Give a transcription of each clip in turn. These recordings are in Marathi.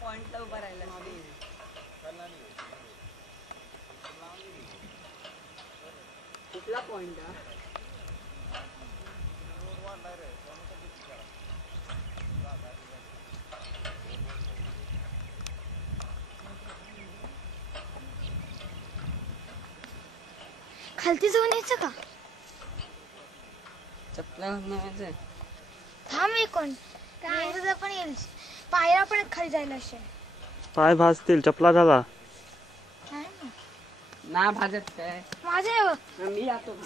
पॉइंटला उभा राहिला कुठला पॉइंट खालती जाऊन यायचं का? चपला घालायचं थांब एक कोण काय पण येईल पायऱ्या पण खाली जायला असे पाय भाजतील चपला घाला ना भाजत काय माझे मी जातो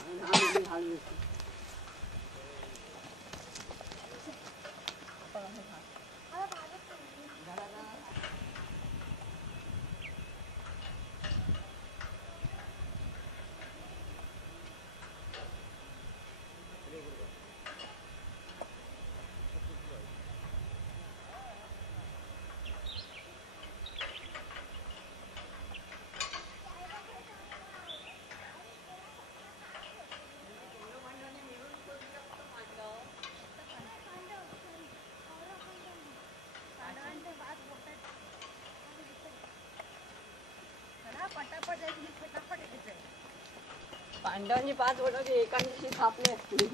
पांडवांनी 5 बोटाचे एका दिवशी थापले असतील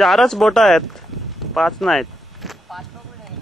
4च बोट आहेत 5 नाहीत 5 बोट आहे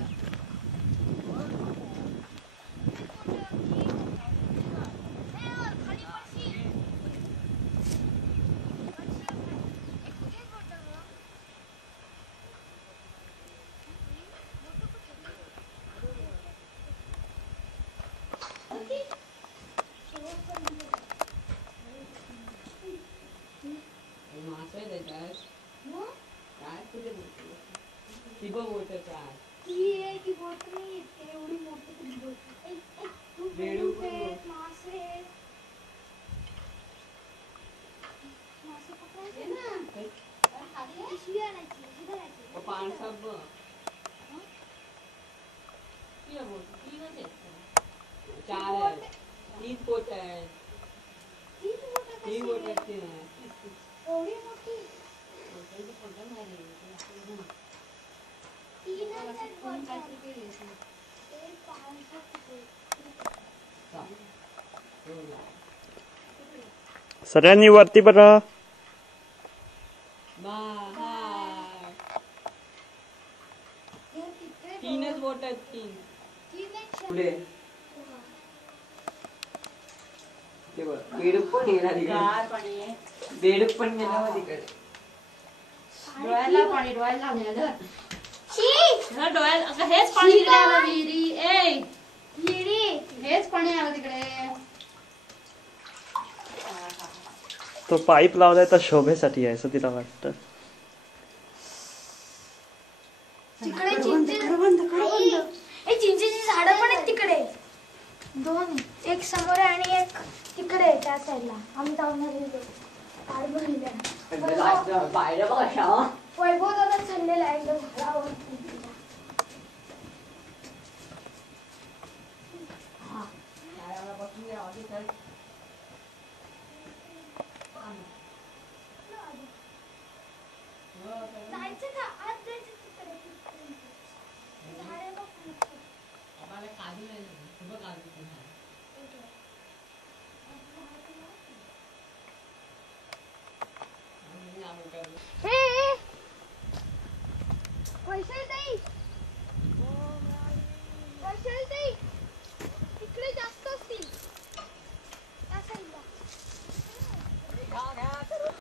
सगळ्यांनी वरती बघा 3च बोट आहेत 3 पुढे बेडूक पण येणार तिकडे बेडूक पण गेला तिकडे डोळ्याला पाणी डोळ्याला डोळ्याला हेच पाणी विहिरी हेच पाणी आलं तिकडे तो पाईप लावलाय तर शोभेसाठी आहे असं तिला वाटतं तिकडे चिंचेची झाडं पण आहेत तिकडे 2 एक समोर आणि एक तिकडे त्या साईडला आम्ही जाऊन वैभव दादा चाललेला आहे झाडावर जायचं का आज जायचं तिकडे हे